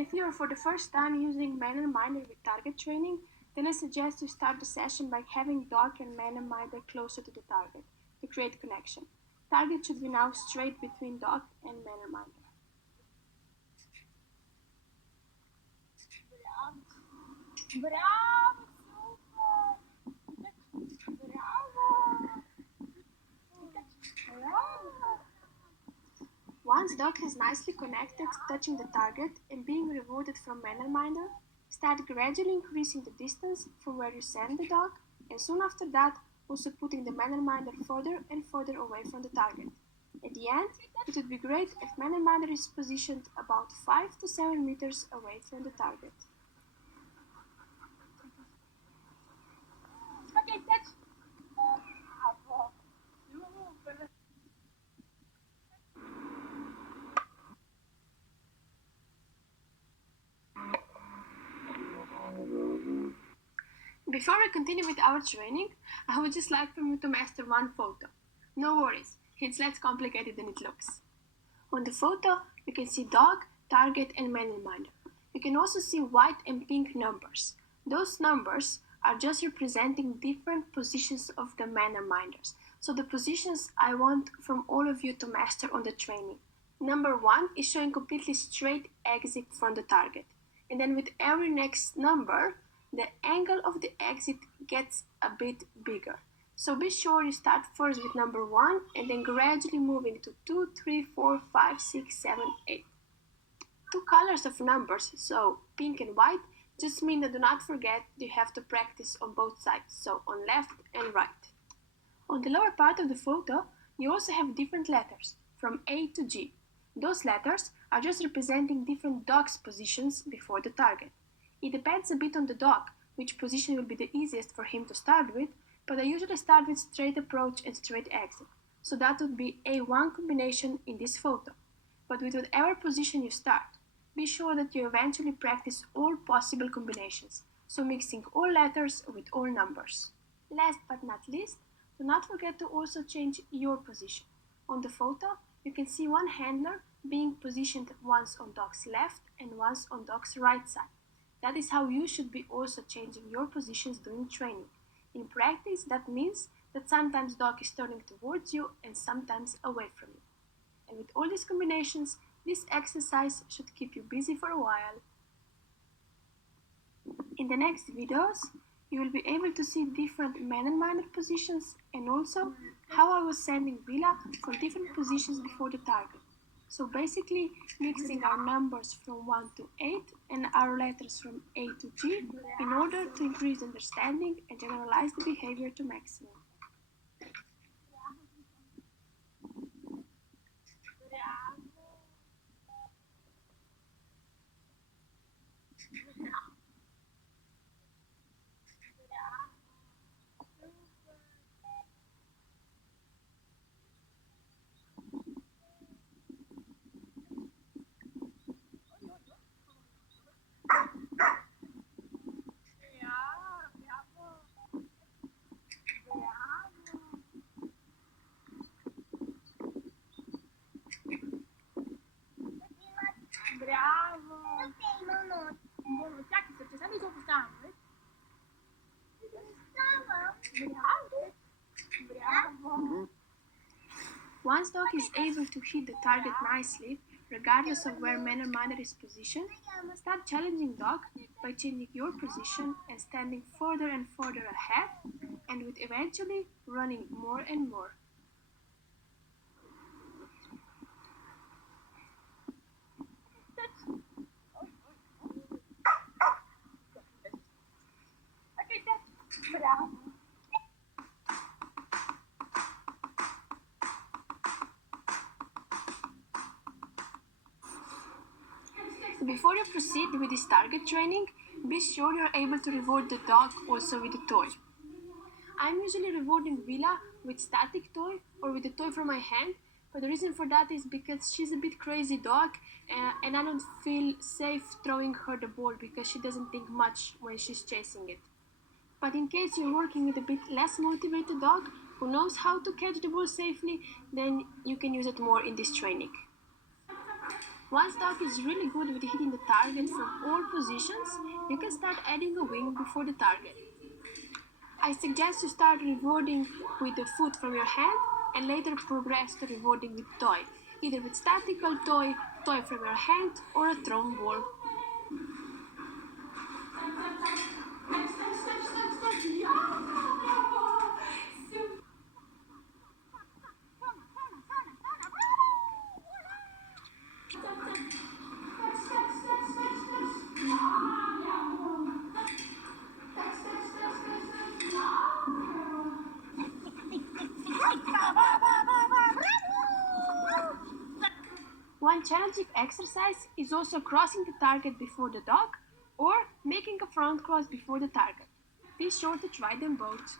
If you're for the first time using man and minder with target training, then I suggest you start the session by having dog and man and minder closer to the target to create connection. Target should be now straight between dog and man and minder. Bravo, super! Bravo! Bravo! Once dog has nicely connected, touching the target and being rewarded from man and minder, start gradually increasing the distance from where you send the dog, and soon after that, also putting the man and minder further and further away from the target. At the end, it would be great if man and minder is positioned about 5 to 7 meters away from the target. Okay, touch. Bravo. Super. Before we continue with our training, I would just like for you to master one photo. No worries, it's less complicated than it looks. On the photo, you can see dog, target, and man and minder. You can also see white and pink numbers. Those numbers are just representing different positions of the man and minders. So the positions I want from all of you to master on the training. Number 1 is showing completely straight exit from the target. And then with every next number, the angle of the exit gets a bit bigger. So be sure you start first with number 1 and then gradually moving to 2, 3, 4, 5, 6, 7, 8. Two colors of numbers, so pink and white, just mean that do not forget you have to practice on both sides, so on left and right. On the lower part of the photo, you also have different letters, from A to G. Those letters are just representing different dog's positions before the target. It depends a bit on the dog, which position will be the easiest for him to start with, but I usually start with straight approach and straight exit. So that would be A1 combination in this photo. But with whatever position you start, be sure that you eventually practice all possible combinations, so mixing all letters with all numbers. Last but not least, do not forget to also change your position. On the photo, you can see one handler being positioned once on dog's left and once on dog's right side. That is how you should be also changing your positions during training. In practice, that means that sometimes dog is turning towards you and sometimes away from you. And with all these combinations, this exercise should keep you busy for a while. In the next videos, you will be able to see different man and minder positions and also how I was sending Villa for different positions before the target. So basically mixing our numbers from 1 to 8 and our letters from A to G in order to increase understanding and generalize the behavior to maximum. Bravo! Eu tenho meu nome. Será que você sabe o Gustavo? Bravo! Bravo! Once dog is able to hit the target nicely, regardless of where man or minder is positioned, start challenging dog by changing your position and standing further and further ahead, and with eventually running more and more. Okay, that's bravo. Before you proceed with this target training, be sure you're able to reward the dog also with a toy. I'm usually rewarding Villa with static toy or with a toy from my hand, but the reason for that is because she's a bit crazy dog and I don't feel safe throwing her the ball because she doesn't think much when she's chasing it. But in case you're working with a bit less motivated dog who knows how to catch the ball safely, then you can use it more in this training. Once dog is really good with hitting the target from all positions, you can start adding a wing before the target. I suggest you start rewarding with the foot from your hand and later progress to rewarding with toy, either with statical toy, toy from your hand, or a thrown ball. One challenging exercise is also crossing the target before the dog or making a front cross before the target. Be sure to try them both.